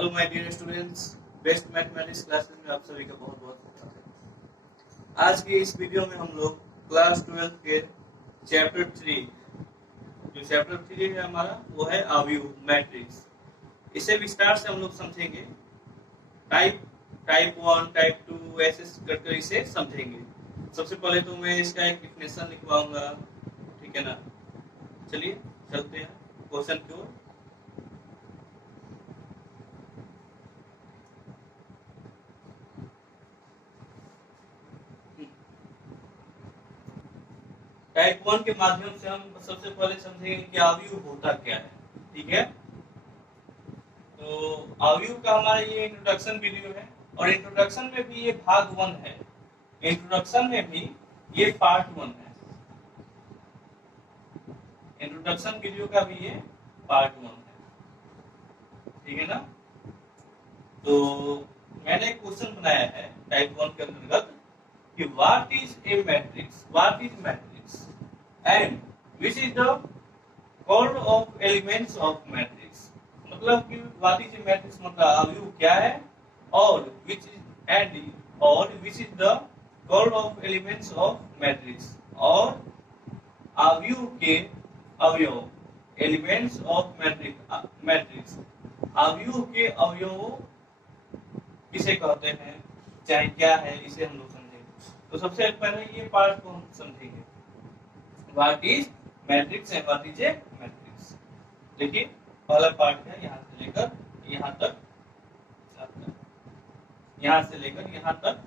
Hello my dear students, best mathematics classes में आप सभी का बहुत बहुत स्वागत है। आज की इस वीडियो में हम लोग क्लास 12 के चैप्टर 3, जो चैप्टर 3 है हमारा, वो है अवयव मैट्रिक्स। इसे विस्तार से हम लोग समझेंगे। टाइप 1, टाइप 2 ऐसे करके इसे समझेंगे। सबसे पहले तो मैं इसका एक डिफिनेशन लिखवाऊंगा, ठीक है ना। चलिए चलते हैं क्वेश्चन की ओर। टाइप 1 के माध्यम से हम सबसे पहले समझेंगे कि अवयव होता क्या है, ठीक है। तो अवयव का हमारा ये इंट्रोडक्शन वीडियो है, और इंट्रोडक्शन में भी ये भाग 1 है। इंट्रोडक्शन में भी ये पार्ट 1 है। इंट्रोडक्शन वीडियो का भी ये पार्ट 1 है, ठीक है ना। तो मैंने एक क्वेश्चन बनाया है टाइप 1 के अंतर्गत कि what is a matrix, what is matrix and which is the called off elements of matrix. मतलब कि व्हाट इज ए मैट्रिक्स मतलब अवयव क्या है, और विच इज एंड और विच is the called off elements of matrix, और अवयव के अवयव एलिमेंट्स ऑफ मैट्रिक्स अवयव के अवयव किसे कहते हैं, चाहे क्या है, इसे हम लोग समझेंगे। तो सबसे पहले ये पार्ट को हम समझेंगे, what is matrix and what is a matrix. देखिए पहला पार्ट है यहाँ से लेकर यहाँ तक, यहाँ से लेकर यहाँ तक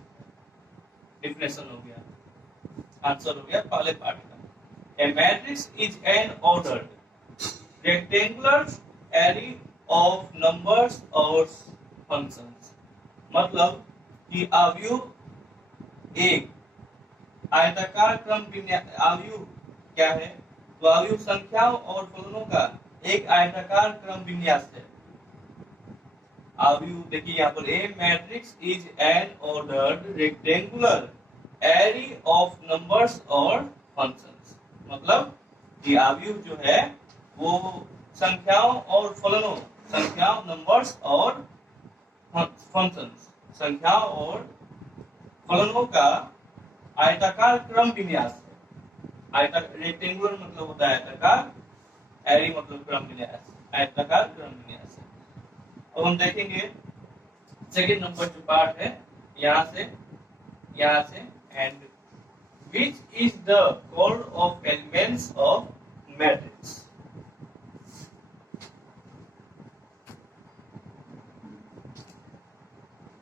डिफिनेशन हो गया, आंसर हो गया पहले पार्ट का। A matrix is an ordered rectangular array of numbers और फंक्शंस। मतलब कि अवयव एक आयताकार क्रम विन्यास, अवयव क्या है, तो अवयव संख्याओं और फलनों का एक आयताकार क्रम विन्यास है। अवयव देखिए यहाँ पर, a matrix is an ordered rectangular array of numbers और फंक्शंस। मतलब कि अवयव जो है वो संख्याओं और फलनों, संख्याओं, नंबर्स और फंक्शंस, संख्याओं और फलनों का आयताकार क्रम विन्यास है। रेक्टेंगुलर मतलब होता है आयताकार, एरी मतलब क्रम विन्यास, आयताकार क्रम विन्यास है। अब हम देखेंगे सेकंड नंबर जो पार्ट है, यहाँ से and which is the called off elements of matrix.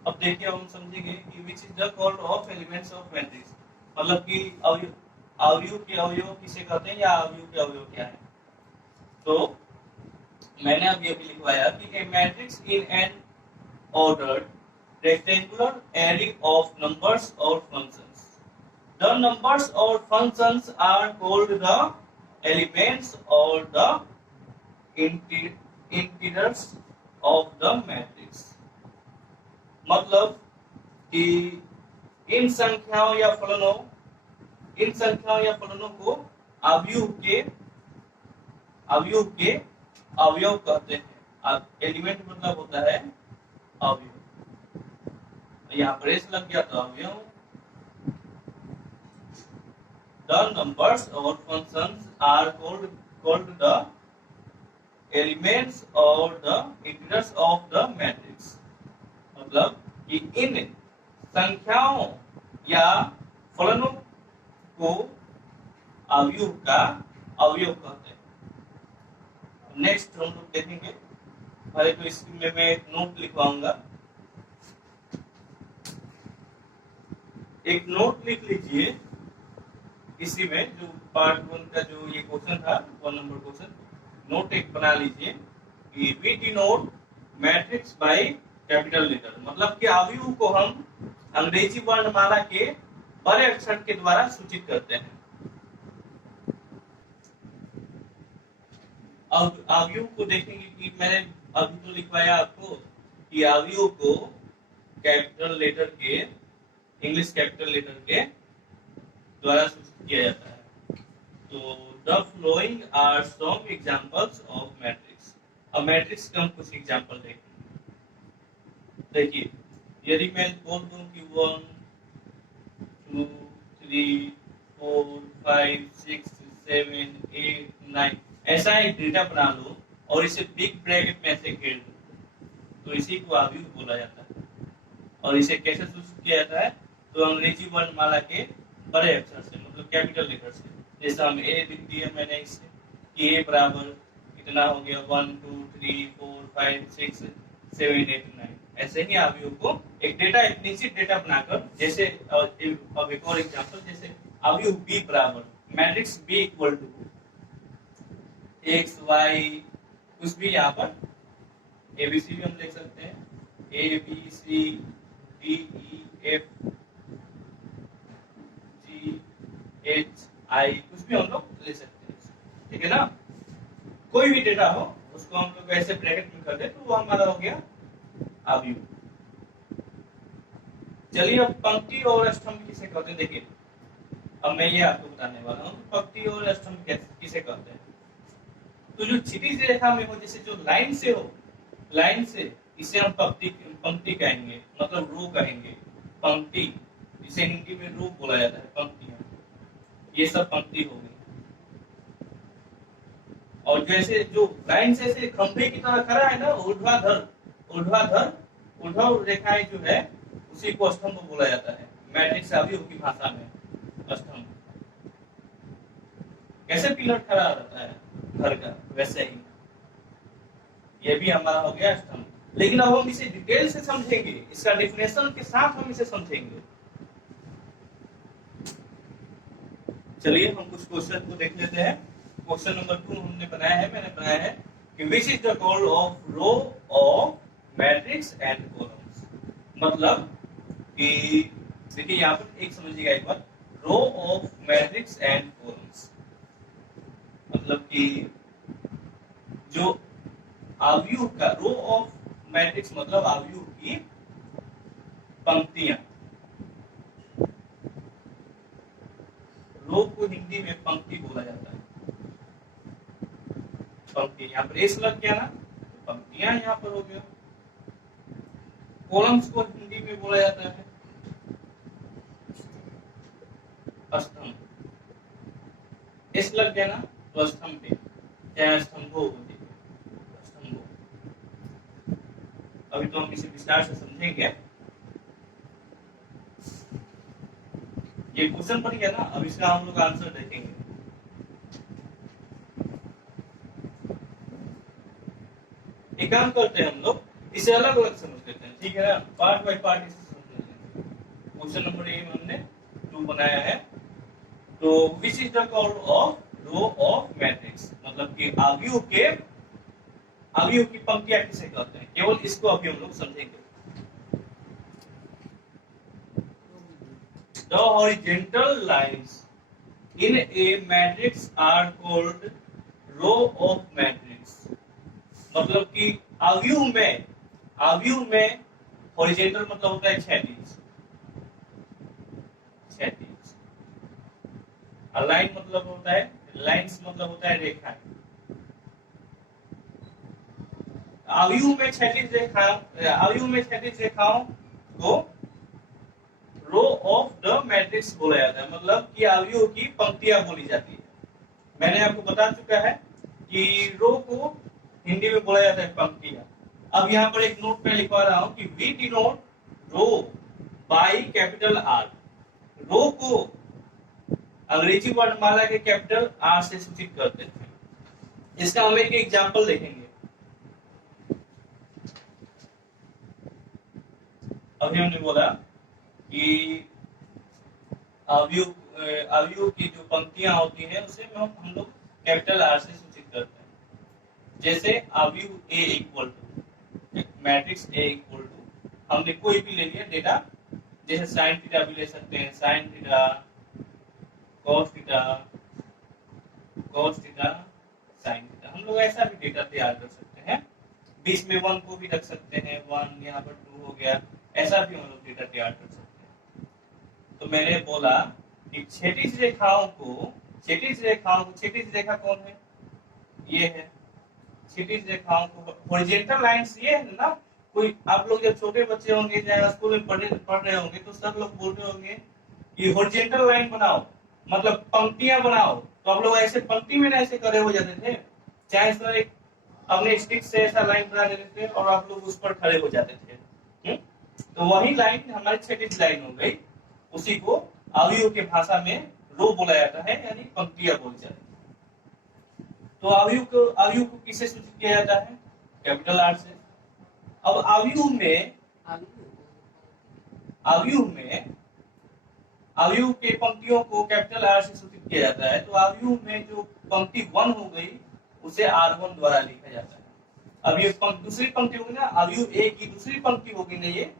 अब देखिए हम समझेंगे कि which is the called off elements of matrix, मतलब कि अवयव के अवयव किसे कहते हैं, या अवयव के अवयव क्या है। तो मैंने अब ये भी लिखवाया कि a matrix in an ordered rectangular array of numbers और फंक्शंस। द नंबर्स और functions are called the elements और the integers of the matrix. मतलब कि इन संख्याओं या फलनों को अवयव के अवयव कहते हैं। एलिमेंट मतलब होता है अवयव, यहाँ पर एस लग गया तो अवयव। द नंबर्स और functions are called the elements और the integers of the matrix. मतलब कि इन संख्याओं या फलनों को अवयव का अवयव कहते हैं। नेक्स्ट हम लोग देखेंगे, पहले तो इसमें मैं एक नोट लिखवाऊंगा, एक नोट लिख लीजिए इसी में, जो पार्ट 1 का जो ये क्वेश्चन था, 1 नंबर क्वेश्चन, नोट एक बना लीजिए कि we denote matrix by capital letter. मतलब कि अवयव को हम अंग्रेजी वर्णमाला के बड़े अक्षर के द्वारा सूचित करते हैं। अब अवयव को देखेंगे कि मैंने अभी तो लिखवाया आपको कि अवयव को कैपिटल लेटर के, इंग्लिश कैपिटल लेटर के द्वारा सूचित किया जाता है। तो the following are some examples of matrix. अब मैट्रिक्स का हम कुछ एग्जांपल देखेंगे। देखिए, यदि मैं बोल दूं कि 1 2 3 4 5 6 7 8 9, ऐसा एक डेटा बना लो और इसे बिग ब्रैकेट में ऐसे घेर दो, तो इसी को आव्यूह बोला जाता है। और इसे कैसे सूचित किया जाता है? तो अंग्रेजी वर्णमाला के बड़े अक्षर से, मतलब कैपिटल लेटर से। जैसे हम ए लिख दिया मैंने इसे कि ए बराबर कितना हो गया 1 2 3 4 5 6 7 8 9। ऐसे ही आव्यूह को एक डेटा, एक निश्चित डेटा बनाकर, जैसे अब एक और एग्जांपल, जैसे आव्यूह बी बराबर matrix b equal to x y, कुछ भी यहाँ पर एबीसी भी हम लिख सकते हैं, A B C D E F G H I, कुछ भी हम लोग ले सकते हैं, ठीक है ना। कोई भी डेटा हो उसको हम लोग ऐसे ब्रैकेट में कर दे तो वो हमारा हो गया आव्यूह। चलिए अब पंक्ति और स्तंभ किसे कहते हैं देखिए। अब मैं ये आपको बताने वाला हूँ पंक्ति और स्तंभ किसे कहते हैं। तो जो क्षितिज रेखा में हो, जैसे जो लाइन से हो, लाइन से, इसे हम पंक्ति कहेंगे, मतलब रो कहेंगे। पंक्ति, जिसे हिंदी में रो बोला जाता है, पंक्तियां, ये सब पंक्ति हो गई। और जैसे जो लाइन से ऐसे खंभे की तरह खड़ा है ना, ऊर्ध्वाधर ऊर्ध्वाधर ऊर्ध्व रेखाएं जो है, उसी को स्तंभ बोला जाता है मैट्रिक्स आव्यूह की भाषा में। स्तंभ कैसे पिलर खड़ा रहता है घर का, वैसे ही ये भी हमारा हो गया स्तंभ। लेकिन अब हम इसे डिटेल से समझेंगे, इसका डेफिनेशन के साथ हम इसे समझेंगे। चलिए हम कुछ क्वेश्चन को देख लेते हैं। क्वेश्चन नंबर 2 हमने बनाया है, मैंने बनाया है कि which is the goal of row of matrix and columns. मतलब कि देखिए यहाँ पर एक समझिएगा एक बार, row of matrix and columns मतलब कि जो आव्यूह का, रो ऑफ मैट्रिक्स मतलब आव्यूह की पंक्तियां। रो को हिंदी में पंक्ति बोला जाता है। पंक्ति, यहाँ पर एस लग गया ना, तो पंक्तियां यहाँ पर हो गया। कॉलम्स को हिंदी में बोला जाता है स्तंभ। एस लग गया ना, तो स्तंभ पे, चाहे स्तंभो होती है, स्तंभो। अभी तो हम इसे विस्तार से समझेंगे। ये क्वेश्चन पढ़ गया ना, अब इसका हम लोग आंसर देखेंगे। एक काम करते हैं हम लोग, इसे अलग अलग समझ लेते हैं, ठीक है ना, पार्ट बाय पार्ट इसे समझ लेते हैं। क्वेश्चन नंबर ए हमने 2 बनाया है। तो which is the call of row of matrix, मतलब कि आव्यूह की पंक्तियां किसे कहते हैं, केवल इसको अभी हम लोग समझेंगे। The horizontal lines in a matrix are called row of matrix। मतलब कि आव्यूह में हॉरिजॉन्टल मतलब होता है क्षैतिज, क्षैतिज। लाइन मतलब होता है, लाइंस मतलब होता है रेखा। आव्यूह में क्षैतिज रेखाओं को रो ऑफ द मैट्रिक्स बोला जाता है, मतलब कि आव्यूह की पंक्तियां बोली जाती है। मैंने आपको बता चुका है कि रो को हिंदी में बोला जाता है पंक्तियां। अब यहाँ पर एक नोट में लिखवा रहा हूं कि we denote row by capital R. Row को अंग्रेजी वर्णमाला के कैपिटल आर से सूचित करते हैं। इसका हम एक एग्जाम्पल देखेंगे। अभी हमने बोला कि आव्यूह की जो पंक्तियां होती हैं उसे हम लोग कैपिटल आर से सूचित करते हैं। जैसे आव्यूह A equal to matrix A equal to, हमने कोई भी ले लिया डेटा, जैसे साइन थीटा भी ले सकते हैं, sine theta cos theta sine theta, हम लोग ऐसा भी डेटा तैयार कर सकते हैं। बीच में 1 को भी रख सकते हैं, 1 यहाँ पर 2 हो गया, ऐसा भी हम लोग डेटा तैयार कर सकते हैं। तो मैंने बोला कि क्षैतिज रेखा कौन है, ये है क्षैतिज रेखाओं को, हॉरिजॉन्टल लाइंस ये है ना, कोई आप लोग जब छोटे बच्चे होंगे चाहे स्कूल में पढ़ रहे होंगे तो सब लोग बोल रहे होंगे कि हॉरिजॉन्टल लाइन बनाओ, मतलब पंक्तियां बनाओ। तो आप लोग ऐसे पंक्ति में ऐसे खड़े हो जाते थे, चाहे सर एक अपने स्टिक से ऐसा लाइन बना देते थे और आप लोग उस पर खड़े हो जाते थे। तो वही लाइन हमारी छठी लाइन हो गई, उसी को आवियों की भाषा में रो बोला जाता है, यानी पंक्तियां बोली जाती है। तो आयु को किससे सूचित किया जाता है? कैपिटल आर से। अब आयु के पंक्तियों को कैपिटल आर से सूचित किया जाता है। तो आयु में जो पंक्ति 1 हो गई उसे R1 द्वारा लिखा जाता है। अब ये दूसरी पंक्ति होगी ना, आयु ए की दूसरी पंक्ति होगी ना ये,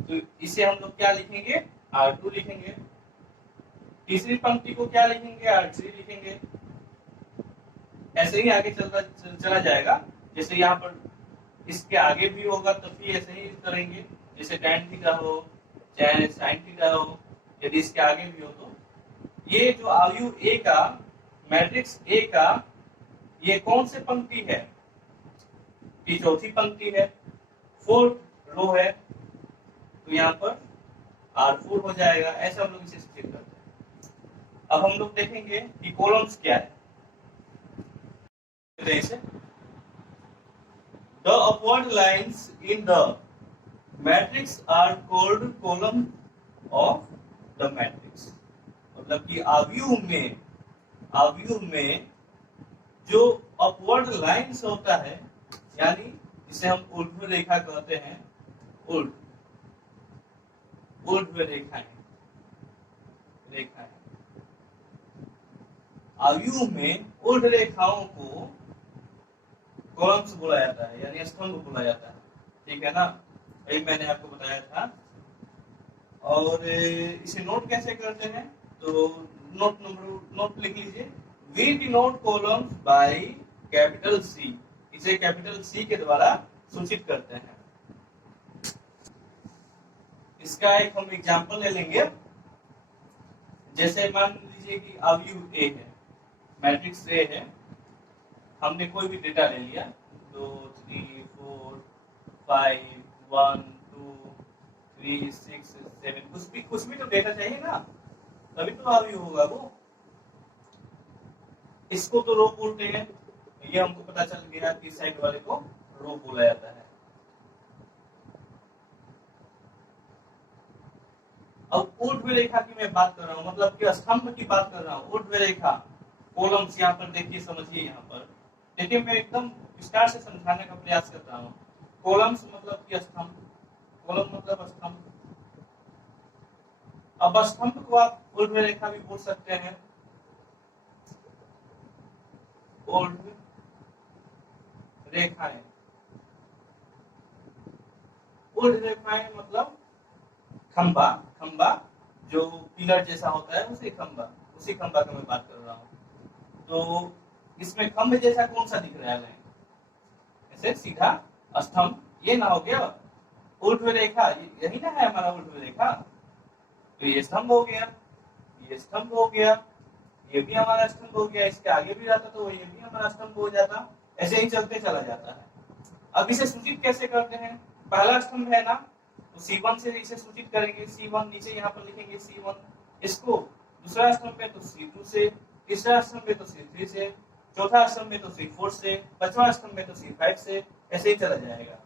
तो इसे हम लोग क्या लिखेंगे? R2 लिखेंगे। तीसरी पंक्ति को क्या लिखेंगे? R3 लिखेंगे। ऐसे ही आगे चला जाएगा। जैसे यहाँ पर इसके आगे भी होगा तब भी ऐसे ही करेंगे, जैसे tan थीटा हो चाहे sin थीटा हो, यदि इसके आगे भी हो तो ये जो आयु ए का मैट्रिक्स ए का ये कौन से पंक्ति है? ये चौथी पंक्ति है, 4th रो है, तो यहाँ पर R4 हो जाएगा। ऐसा हम लोग इसे सूचित करते हैं। अब हम लोग देखेंगे कि कॉलम्स क्या है। The upward lines in the matrix are called column of the matrix। मतलब कि आव्यूह में जो अपवर्ड लाइंस होता है, यानी जिसे हम ऊर्ध्व रेखा कहते हैं, ऊर्ध्व रेखाएं आव्यूह में ऊर्ध्व रेखाओं को कॉलम्स बोला जाता है, यानी स्तंभ बोला जाता है। ठीक है ना, वही मैंने आपको बताया था। और इसे नोट कैसे करते हैं? तो नोट लिख लीजिए। We denote columns by capital C। इसे कैपिटल C के द्वारा सूचित करते हैं। इसका एक हम एग्जांपल ले लेंगे। जैसे मान लीजिए कि आव्यूह ए है, मैट्रिक्स ए है, हमने कोई भी डेटा ले लिया 2 3 4 5 1 2 3 6 7, कुछ भी तो डेटा चाहिए ना, तभी तो आव्यूह होगा वो। इसको तो रो बोलते हैं, ये हमको पता चल गया कि साइड वाले को रो बोला जाता है। अब ऊर्ध्व रेखा की मैं बात कर रहा हूँ, मतलब कि स्तंभ की बात कर रहा हूँ। ऊर्ध्व रेखा कॉलम्स यहाँ पर देखिए, समझिए। यहाँ पर देखिए, मैं एकदम विस्तार से समझाने का प्रयास कर रहा हूँ। कॉलम्स मतलब कि स्तंभ, कॉलम मतलब स्तंभ। अब स्तंभ को आप ऊर्ध्व रेखा भी बोल सकते हैं। ऊर्ध्व रेखाएं, ऊर्ध्व रेखाएं मतलब खंबा जो पिलर जैसा होता है, उसी खंबा का मैं बात कर रहा हूँ। तो इसमें खंभ जैसा कौन सा दिख रहा है? ऐसे सीधा स्तंभ, ये ना हो गया ऊर्ध्व रेखा, यही ना है हमारा ऊर्ध्व रेखा। तो ये स्तंभ हो गया, ये स्तंभ हो गया, ये भी हमारा स्तंभ हो गया। इसके आगे भी जाता तो ये भी हमारा स्तंभ हो जाता। ऐसे ही चलते चला जाता है। अब इसे सूचित कैसे करते हैं? पहला स्तंभ है ना, तो C1 से इसे सूचित करेंगे। C1 नीचे यहाँ पर लिखेंगे C1 इसको। दूसरा स्तंभ है तो C2 से, तीसरा स्तंभ है तो C3 से, चौथा स्तंभ है तो C4 से, पांचवा स्तंभ है तो C5 से। ऐसे ही चला जाएगा।